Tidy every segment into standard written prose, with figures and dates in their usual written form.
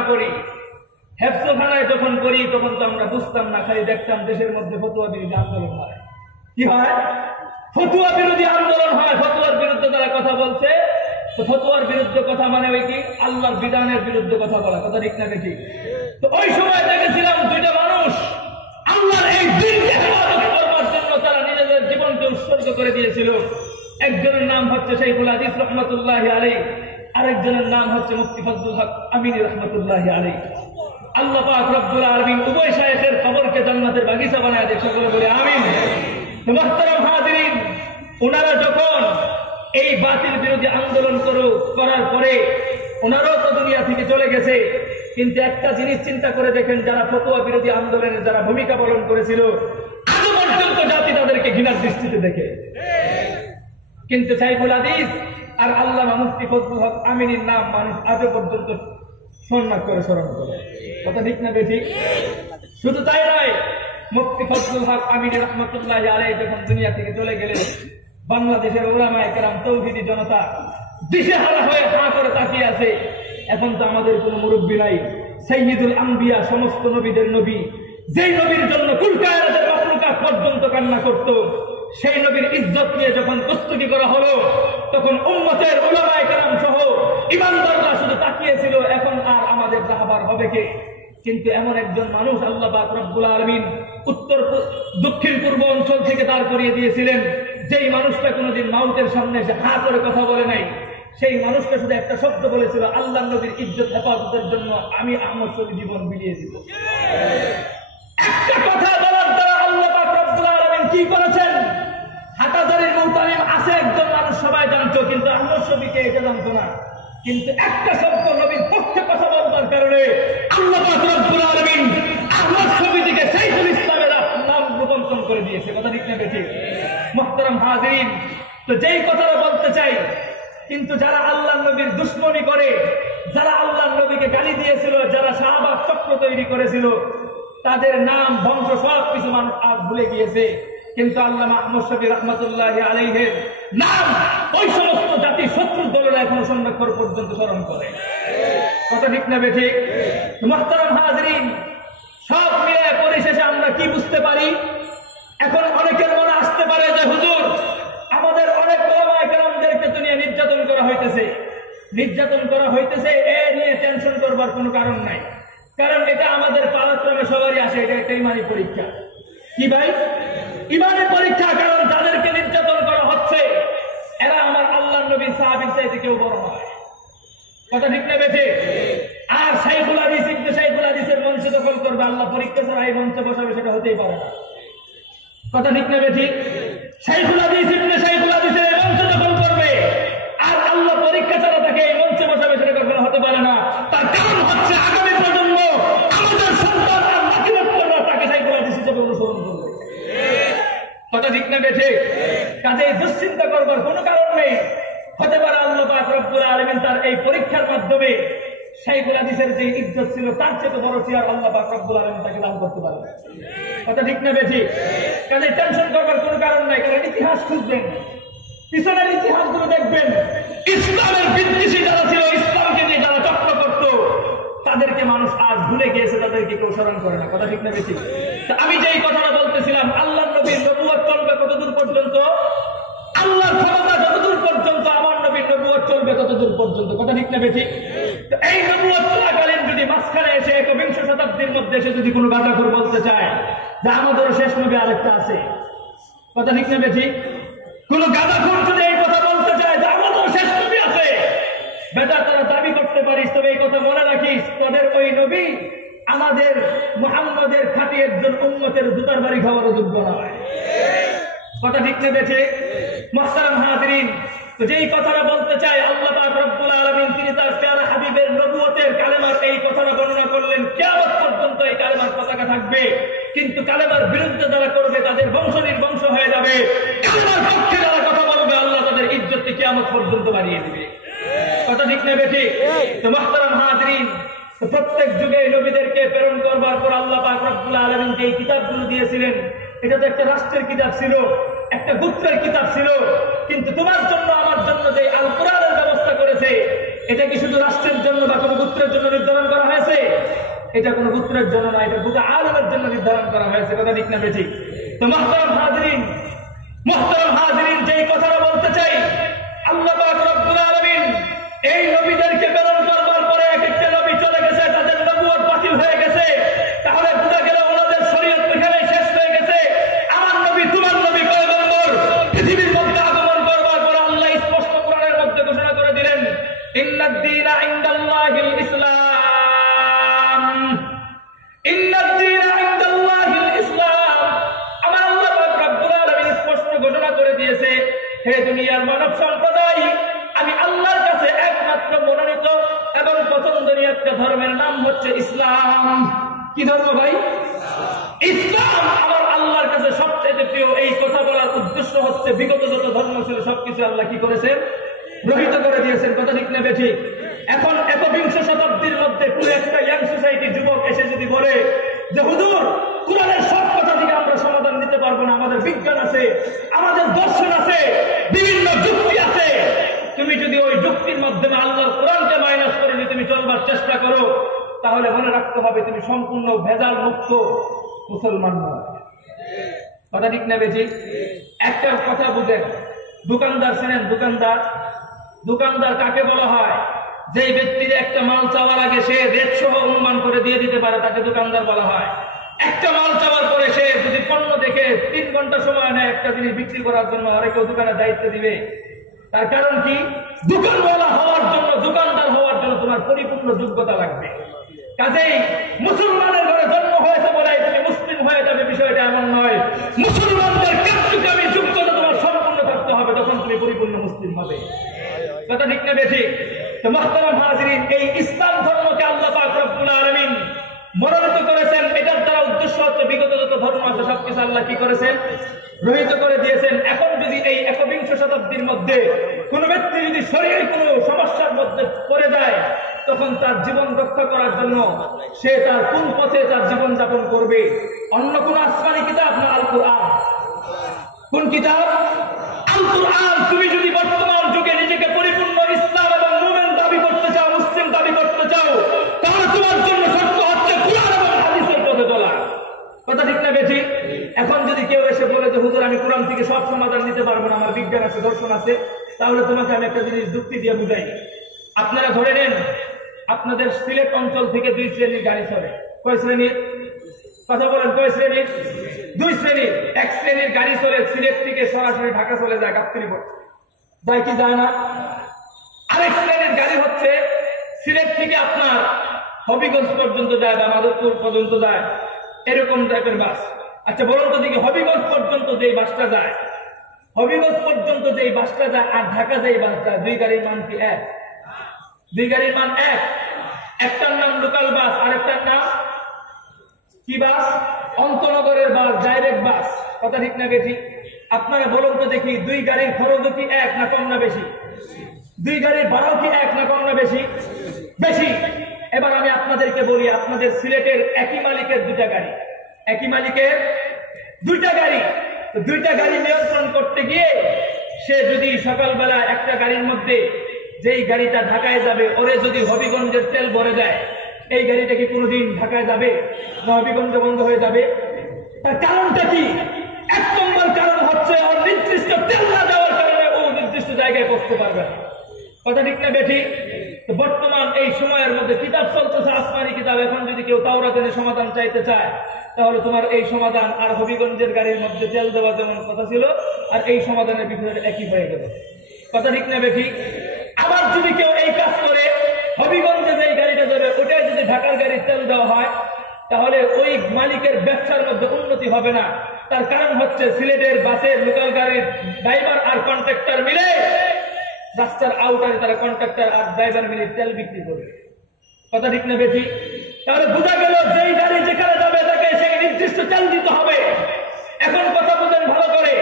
হেফজোখানা পড়ি, হেফজোখানায় যখন পড়ি তখন তো আমরা বুঝতাম না, খালি দেখতাম দেশের মধ্যে ফতুয়া বিরোধী আন্দোলন হয়। কি হয়? ফতুয়া বিরোধী আন্দোলন হয়। ফতুয়ার বিরুদ্ধে তারা কথা বলছে, তো ফতুয়ার বিরুদ্ধে কথা মানে ওই কি আল্লাহর বিধানের বিরুদ্ধে কথা বলা, কথা ঠিক না ঠিক? তো ওই সময় দেখেছিলাম দুইটা মানুষ আল্লাহর এই দিনকে হেফাজত করবার জন্য তারা নিজেদের জীবনকে উৎসর্গ করে দিয়েছিল। একজনের নাম হচ্ছে শাইখুল হাদিস রহমাতুল্লাহি আলাইহি, আরেকজনের নাম হচ্ছে মুফতি ফজলুল হক আমিনী রহমাতুল্লাহি আলাইহি। আল্লাহ পাক রব্বুল আলামিন উভয় শাইখের কবরকে জান্নাতের বাগিচা বানায় দেয়, সকলে বলে আমিন। তো মুহতারাম হাজিরিন, ওনারা যখন এই বাতিল বিরোধী আন্দোলন করার পরে ওনারাও তো দুনিয়া থেকে চলে গেছে, কিন্তু একটা জিনিস চিন্তা করে দেখেন, যারা ফতোয়া বিরোধী আন্দোলনের যারা ভূমিকা পালন করেছিল আজও পর্যন্ত জাতি তাদেরকে ঘৃণার দৃষ্টিতে দেখে। কিন্তু শাইখুল হাদিস আর আল্লামা মুফতি ফজলুল হক আমিনীর নাম মানুষ আজও পর্যন্ত সম্মান করে, স্মরণ করে, কথা ঠিক না বেঠিক? শুধু তাই নয়, মুফতি ফজলুল হক আমিনী রহমাতুল্লাহি আলাইহি যখন দুনিয়া থেকে চলে গেলেন, বাংলাদেশের উলামায়ে কেরাম তৌহিদি জনতা দিশেহারা হয়ে হাঁ করে তাকিয়ে আছে। এখন তো আমাদের কোনো মুরব্বী নাই, সাইয়্যিদুল আম্বিয়া, সমস্ত নবীদের নবী, যেই নবীর জন্য কুল কায়নাতের মাখলুকাত পর্যন্ত কান্না করত, সেই নবীর ইজ্জত নিয়ে যখন প্রস্তুতি করা হলো, তখন উম্মতের উলামায়ে কেরাম সহ ইমানদাররা শুধু তাকিয়েছিল, এখন আর আমাদের রাহবার হবে কে? কিন্তু এমন একজন মানুষ আল্লাহ পাক রব্বুল আলামিন উত্তর দক্ষিণ পূর্ব অঞ্চল থেকে দাঁড় করিয়ে দিয়েছিলেন, যেই মানুষটা কোনোদিন মাউতের সামনে এসে হা করে কথা বলে নাই। সেই মানুষটা শুধু একটা শব্দ বলেছিল, আল্লাহ নবীর ইজ্জত হেফাজতের জন্য আমি আহমদ শফী জীবন বিলিয়ে দিব। একটা কথা বলার দ্বারা আল্লাহ পাক রব্বুল আলামিন কি করেছেন? হাটাজারির মুহতামিম আছে একজন মানুষ, সবাই জানতো, কিন্তু আহমদ শফীকে এটা জানতো না। কিন্তু একটা শব্দ নবীর পক্ষে কথা বলবার কারণে আল্লাহ পাক রব্বুল আলামিন আহমদ শফীকে শাইখুল ইসলামের নাম রূপান্তর করে দিয়েছে, কথা ঠিক না বেঠিক? মুহতারাম হাজিরিন, তো যেই কথাটা বলতে চাই, কিন্তু যারা আল্লাহ নবীর দুশ্মনী করে, যারা আল্লাহ নবীকে গালি দিয়েছিল, যারা শাহবাগ চক্র তৈরি করেছিল, তাদের নাম বংশ সব কিছু মানুষ আজ ভুলে গিয়েছে। কিন্তু আল্লামা আহমদ শফী রাহমাতুল্লাহি আলাইহির নাম ওই সমস্ত জাতি শত্রুর দলেরা এখনো সংরক্ষণ পর্যন্ত স্মরণ করে, কথা ঠিক না বেঠিক? মুহতারাম হাজিরিন, সব মিলে পরিশেষে আমরা কি বুঝতে পারি? এখন অনেকের মনে আসতে পারে যে হুজুর, আমাদের অনেক ওলামায়ে কেরামদেরকে তো নিয়ে নির্যাতন করা হইতেছে, এ নিয়ে টেনশন করবার কোনো কারণ নাই, কারণ এটা আমাদের পালাক্রমে সবারই আসে, এটা একটা ইমানি পরীক্ষা। কি ভাই? ইমানি পরীক্ষা। কারণ যাদেরকে নির্যাতন করা হচ্ছে এরা আমার আল্লাহর নবীর সাহাবীর চাইতে কেউ বড় নয়, কথা ঠিক না বেঠিক? আর শাইখুল হাদিস ইবনে শাইখুল হাদিসের মঞ্চ দখল করবে, আল্লাহ পরীক্ষা ছাড়া এই মঞ্চে বসাবে, সেটা হতেই পারে না, কথা ঠিক না বেঠিক? শাইখুল হাদিস ইবনে শাইখুল হাদিসের এই মঞ্চ দখল করবে, আর আল্লাহ পরীক্ষা ছাড়া তাকে এই মঞ্চে বসাবে, সেটা কখনো হতে পারে না। তার কারণ হচ্ছে আগামী প্রজন্ম, আমাদের সন্তান আর বাকি বক্তারা তাকে শাইখুল হাদিস হিসেবে অনুসরণ করবে, কথা ঠিক না বেঠিক? কাজেই দুশ্চিন্তা করবার কোনো কারণ নেই। হতে পারে আল্লাহ পাক রব্বুল আলামিন তার এই পরীক্ষার মাধ্যমে শাইখুল হাদিসের যে ইজ্জত ছিল তার চেয়ে বড় চেয়ার আল্লাহ পাক রব্বুল আলামিন তাকে দান করতে পারে, কথা ঠিক না বেঠিক? কাজেই টেনশন করবার কোনো কারণ নাই। কারণ ইতিহাস খুঁজবেন, পিছনের ইতিহাসগুলো দেখবেন, ইসলামের বিদ্বেষী যারা ছিল, ইসলামকে নিয়ে যারা চক্র করত, তাদেরকে মানুষ আজ ভুলে গিয়েছে, তাদেরকে কেউ স্মরণ করে না, কথা ঠিক না বেঠিক? আমি যেই কথাটা বলতেছিলাম, আল্লাহ নবীর নবুয়ত চলবে কতদূর পর্যন্ত? আল্লাহর ক্ষমতা যতদূর পর্যন্ত, আমার নবীর নবুয়ত চলবে ততদূর পর্যন্ত, কথা ঠিক না বেঠিক? এই নবুয়ত চলাকালীন যদি মাঝখানে এসে ১বিংশ শতাব্দীর মধ্যে এসে যদি কোনো গাঁজাখোর বলতে চায় যে আমাদেরও শেষ নবী আরেকটা আছে, কথা ঠিক না বেঠিক? কোন গাঁজাখোর যদি এই কথা বলতে চায় যে আমাদেরও শেষ নবী আছে, বেটা তারা দাবি করতে পারিস, তবে এই কথা মনে রাখিস, তাদের ওই নবী আমাদের মুহাম্মদের খাঁটি একজন উম্মতের জুতার বাড়ি খাওয়ারও যোগ্য নয়, কথা ঠিক না বেঠিক? মুহতারাম হাজিরিন, তো যেই কথাটা বলতে চাই, আল্লাহ পাক রব্বুল আলামিন তিনি তার প্যারা হাবিবের নবুয়তের কালেমার এই কথাটা বর্ণনা করলেন, কিয়ামত পর্যন্ত এই কালেমার পতাকা থাকবে, কিন্তু কালেমার বিরুদ্ধে যারা করবে তাদের বংশ নির্বংশ হয়ে যাবে, কালেমার পক্ষে যারা কথা বলবে আল্লাহ তাদের ইজ্জতকে কিয়ামত পর্যন্ত বাড়িয়ে দিবে, কথা ঠিক না বেঠিক? তো মুহতারাম হাজিরিন, প্রত্যেক যুগে নবীদেরকে প্রেরণ করবার পর আল্লাহ পাক রব্বুল আলামিন যে কিতাবগুলো দিয়েছিলেন, এটা তো একটা রাষ্ট্রের কিতাব ছিল, একটা গোত্রের কিতাব ছিল, কিন্তু তোমার জন্য আমার জন্য যে আল কোরআনের ব্যবস্থা করেছে, এটা কি শুধু রাষ্ট্রের জন্য বা কোনো গোত্রের জন্য নির্ধারণ করা হয়েছে? এটা কোনো পুত্রের জন্য না, এটা গোটা আলমের জন্য নির্ধারণ করা হয়েছে। কথা ঠিক না বেঠিক? তো মুহতারাম হাজিরিন, যেই কথাটা বলতে চাই, আল্লাহ পাক রব্বুল আলামিন এই নবীদেরকে প্রেরণ করবার পরে এক একটা নবী চলে গেছে, তাদের নবুয়ত বাতিল হয়ে গেছে, তাহলে বোঝা গেল ওনাদের শরীয়ত এখানেই শেষ হয়ে গেছে। আমার নবী, তোমার নবী পয়গম্বর পৃথিবীর মধ্যে আগমন করবার পরে আল্লাহ স্পষ্ট কোরআনের মধ্যে ঘোষণা করে দিলেন, ইন্নাদ দীনা ইনদাল্লাহিল ইসলাম, ইন্নাদ দীনা ইনদাল্লাহিল ইসলাম। আমার আল্লাহ পাক রব্বুল আলামিন স্পষ্ট ঘোষণা করে দিয়েছে, হে দুনিয়ার মানব সম্প্রদায়, আমি আল্লাহর কাছে একমাত্র মনোনীত এবং পছন্দনীয় একটা ধর্মের নাম হচ্ছে ইসলাম। কি ধর্ম ভাই? ইসলাম আমার আল্লাহর কাছে সবচেয়ে প্রিয়। এই কথা বলার উদ্দেশ্য হচ্ছে বিগত যত ধর্ম ছিল সবকিছু আল্লাহ কি করেছেন? রহিত করে দিয়েছেন। কথা ঠিক না বেঠিক? এখন ১বিংশ শতাব্দীর মধ্যে পুরো একটা ইয়াং সোসাইটি যুবক এসে যদি বলে যে হুজুর, কোরআনের সব কথা থেকে আমরা সমাধান দিতে পারবো না, আমাদের বিজ্ঞান আছে, আমাদের দর্শন আছে, বিভিন্ন যুক্তি আছে, তুমি যদি ওই যুক্তির মাধ্যমে আল্লাহর কোরআনকে মাইনাস করে যদি তুমি চলবার চেষ্টা করো, তাহলে মনে রাখতে হবে তুমি সম্পূর্ণ ভেজাল মুক্ত মুসলমান নয়। কথা ঠিক না বেঠিক? একটা কথা বুঝেন, দোকানদার ছিলেন, দোকানদার কাকে বলা হয়? যেই ব্যক্তির একটা মাল চাওয়ার আগে সে রেট সহ অনুমান করে দিয়ে দিতে পারে, তাকে দোকানদার বলা হয়। একটা মাল চাওয়ার পরে সে যদি পণ্য দেখে 3 ঘন্টা সময় নেয় একটা জিনিস বিক্রি করার জন্য, আর কেউ দোকানের দায়িত্ব দিবে, তার কারণ কি? দোকানওয়ালা হওয়ার জন্য, দোকানদার হওয়ার জন্য তোমার পরিপূর্ণ যোগ্যতা লাগবে। কাজেই মুসলমানের ঘরে জন্ম হয়েছে বলে তুমি মুসলিম হয়ে যাবে, বিষয়টা এমন নয়। মুসলমানদের কার্যক্রমী যোগ্যতা তোমার সম্পূর্ণ করতে হবে, তখন তুমি পরিপূর্ণ মুসলিম হবে। কথা ঠিক না বেঠিক? তো মুহতারাম হাজিরিন, এই ইসলাম ধর্মকে আল্লাহ পাক রব্বুল আলামিন মনোনীত করেছেন। এটার দ্বারা উদ্দেশ্য হচ্ছে বিগত যত ধর্ম আছে সবকিছু আল্লাহ কি করেছেন? রহিত করে দিয়েছেন। এখন যদি এই ১বিংশ শতাব্দীর মধ্যে কোনো ব্যক্তি যদি শরীরে কোনো সমস্যার মধ্যে পড়ে যায়, তখন তার জীবন রক্ষা করার জন্য সে তার কোন পথে তার জীবন যাপন করবে? অন্য কোন আসমানি কিতাব না আল কুরআন? কোন কিতাব? আল কুরআন। তুমি যদি বর্তমান যুগে নিজেকে পরিপূর্ণ ইসলাম এবং মুমিন দাবি করতে চাও, মুসলিম দাবি করতে চাও, তাহলে তোমার জন্য শর্ত হচ্ছে কুরআন এবং হাদিসের পথে চলা। কথা ঠিক না বেঠিক? এখন যদি কেউ এসে বলে যে হুজুর, আমি কোরআন থেকে সব সমাধান দিতে পারবো না, আমার বিজ্ঞান আছে, দর্শন আছে, তাহলে তোমাকে আমি একটা জিনিস যুক্তি দিয়ে বুঝাই। আপনারা ধরে নেন আপনাদের সিলেট অঞ্চল থেকে 2 শ্রেণীর গাড়ি চলে। কয় শ্রেণীর? কথা বলেন, কয় শ্রেণীর? 2 শ্রেণীর। এক শ্রেণীর গাড়ি চলে সিলেট থেকে সরাসরি ঢাকা চলে যায়, গাবতলী পর্যন্ত যায় কি যায় না? আরেক শ্রেণীর গাড়ি হচ্ছে সিলেট থেকে আপনার হবিগঞ্জ পর্যন্ত যায় বা মাধবপুর পর্যন্ত যায়, এরকম টাইপের বাস। আচ্ছা বলুন তো দেখি, হবিগঞ্জ পর্যন্ত যেই বাসটা যায়, হবিগঞ্জ পর্যন্ত যেই বাসটা যায় আর ঢাকা যেই বাস যায়, 2 গাড়ির মান কি এক? 2 গাড়ির মান এক। একটার নাম লোকাল বাস, আরেকটার নাম কি বাস? অন্তনগরের বাস, ডাইরেক্ট বাস। কথা ঠিক না বেঠিক? আপনারা বলুন তো দেখি, 2 গাড়ির খরচ কি এক না কম না বেশি? 2 গাড়ির ভাড়াও কি এক না কম না বেশি? বেশি। এবার আমি আপনাদেরকে বলি, আপনাদের সিলেটের একই মালিকের 2টা গাড়ি, একই মালিকের 2টা গাড়ি, 2টা গাড়ি নিয়ন্ত্রণ করতে গিয়ে সে যদি সকালবেলা একটা গাড়ির মধ্যে যেই গাড়িটা ঢাকায় যাবে, ওরে যদি হবিগঞ্জের তেল ভরে দেয়, এই গাড়িটা কি কোনোদিন ঢাকায় যাবে না হবিগঞ্জে বন্ধ হয়ে যাবে? তার কারণটা কি? 1 নম্বর কারণ হচ্ছে ওর নির্দিষ্ট তেল না দেওয়ার কারণে ও নির্দিষ্ট জায়গায় পৌঁছতে পারবে না। কথা ঠিক না বেঠিক? তো বর্তমান এই সময়ের মধ্যে কিতাব চলতেছে, আসমানি কিতাব। এখন যদি কেউ তাওরাতের সমাধান চাইতে চায়, তাহলে তোমার এই সমাধান আর হবিগঞ্জের গাড়ির মধ্যে তেল দেওয়া যেমন কথা ছিল, আর এই সমাধানের বিষয়টা একই হয়ে গেল। কথা ঠিক না বেঠিক? আবার যদি কেউ এই কাজ করে, হবিগঞ্জে যেই গাড়িটা যাবে ওটাই যদি ঢাকার গাড়ির তেল দেওয়া হয়, তাহলে ওই মালিকের ব্যবসার মধ্যে উন্নতি হবে না। তার কারণ হচ্ছে সিলেটের বাসের লোকাল গাড়ির ড্রাইভার আর কন্ট্রাক্টর মিলে রাস্তার আউটারে তারা কন্ট্রাক্টর আর ড্রাইভার মিলে তেল বিক্রি করবে। কথা ঠিক না বেঠিক? তাহলে বোঝা গেল যেই গাড়ি যেখানে যাবে তাকে সেই নির্দিষ্ট তেল দিতে হবে। এখন কথা বলেন ভালো করে,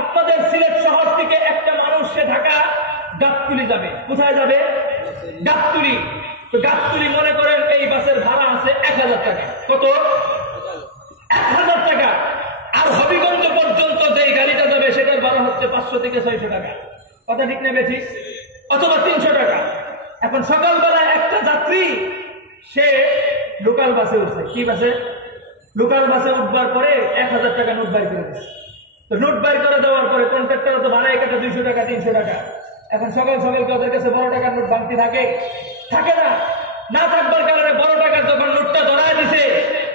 আপনাদের সিলেট শহর থেকে একটা মানুষ সে ঢাকা গাবতলী যাবে। কোথায় যাবে? গাবতলী। তো গাবতলী মনে করেন এই বাসের ভাড়া আছে 1000 টাকা। কত? 1000 টাকা। আর হবিগঞ্জ পর্যন্ত যেই গাড়িটা যাবে সেটার ভাড়া হচ্ছে 500 থেকে 600 টাকা। কথা ঠিক না বেঠিক? অথবা 300 টাকা। এখন সকালবেলা একটা যাত্রী সে লোকাল বাসে উঠছে। কি বাসে? লোকাল বাসে উঠবার পরে 1000 টাকা নোট বাইর করে দিচ্ছে। তো নোট বাইর করে দেওয়ার পরে কন্ট্রাক্টর তো ভাড়ায় কাটা 200 টাকা 300 টাকা। এখন সকাল সকাল ওদের কাছে 12 টাকার নোট বাংতি থাকে না। না থাকবার কারণে 12 টাকার যখন নোটটা ধরায় দিছে,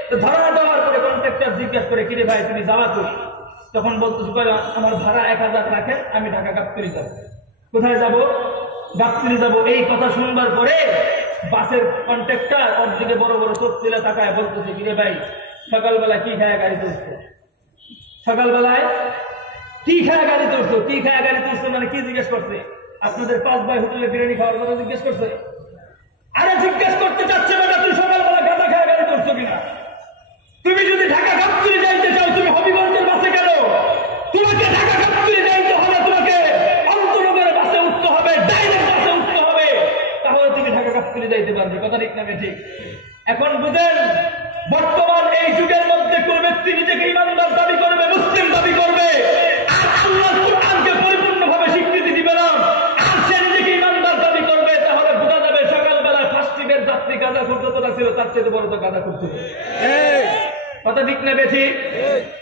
তো ধরা দেওয়ার পরে কন্ট্রাক্টর জিজ্ঞাসা করে, কিরে ভাই তুমি যাওয়া করি? তখন বলতেছে, আমার ভাড়া 1000 রাখেন, আমি ঢাকা গাবতলী যাব। কোথায় যাব? গাবতলী যাব। এই কথা শুনবার পরে বাসের কন্ট্রাক্টর ওর দিকে বড় বড় চোখ তুলে তাকায় বলতেছে, কিরে ভাই সকালবেলা কি খায় গাড়িতে উঠছো? সকালবেলায় কি খায় গাড়িতে উঠছো? কি খায় গাড়িতে উঠছো মানে কি জিজ্ঞেস করছে? আপনাদের 5 ভাই হোটেলে বিরিয়ানি খাওয়ার কথা জিজ্ঞেস করছে? আরে জিজ্ঞেস করতে চাচ্ছে বেটা তুই সকালবেলা গাঁজা খায় গাড়িতে উঠছো কিনা? তুমি যদি ঢাকা গাবতলী যাইতে চাও তুমি হবিগঞ্জের বাসে কেন? তোমাকে ঢাকা গাবতলী যাইতে হলে তোমাকে অন্তরগের বাসে উঠতে হবে, ডাইরেক্ট বাসে উঠতে হবে, তাহলে তুমি ঢাকা গাবতলী যাইতে পারবে। কথা ঠিক না ঠিক? এখন বুঝেন, বর্তমান এই যুগের মধ্যে কোন ব্যক্তি নিজেকে ইমানদার দাবি করবে, মুসলিম দাবি করবে, আর আল্লাহর কুরআনকে পরিপূর্ণভাবে স্বীকৃতি দিবে না, আর সে নিজেকে ইমানদার দাবি করবে, তাহলে বোঝা যাবে সকালবেলা ফাস্টিংয়ের যাত্রী গাঁজা খুঁজতে ছিল, তার চেয়ে বড় তো গাঁজা খুঁজতে। কথা ঠিক না বেশি?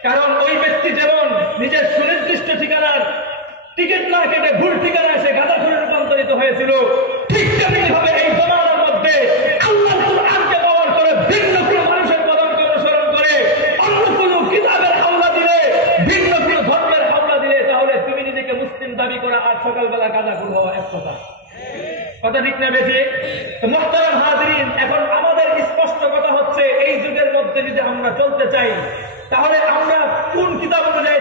কারণ ওই ব্যক্তি যেমন নিজের সুনির্দিষ্ট ঠিকানার টিকিট না কেটে ভুল ঠিকানায় সে গাঁজাখুরে রূপান্তরিত হয়েছিল, ঠিক তেমনি ভাবে এই জমানার মধ্যে আল্লাহর কুরআনকে ব্যবহার করে ভিন্ন কোনো মানুষের পদাঙ্ক অনুসরণ করে অন্য কোনো কিতাবের হাওলা দিলে, ভিন্ন কোনো ধর্মের হাওলা দিলে, তাহলে তুমি নিজেকে মুসলিম দাবি করা আর সকালবেলা গাঁজাখুর হওয়া এক কথা। কথা ঠিক না বেশি? মুহতারাম হাজিরিন, এখন আমাদের স্পষ্ট কথা হচ্ছে, এই যুগের মধ্যে যদি আমরা চলতে চাই, তাহলে আমরা কোন কিতাব অনুযায়ী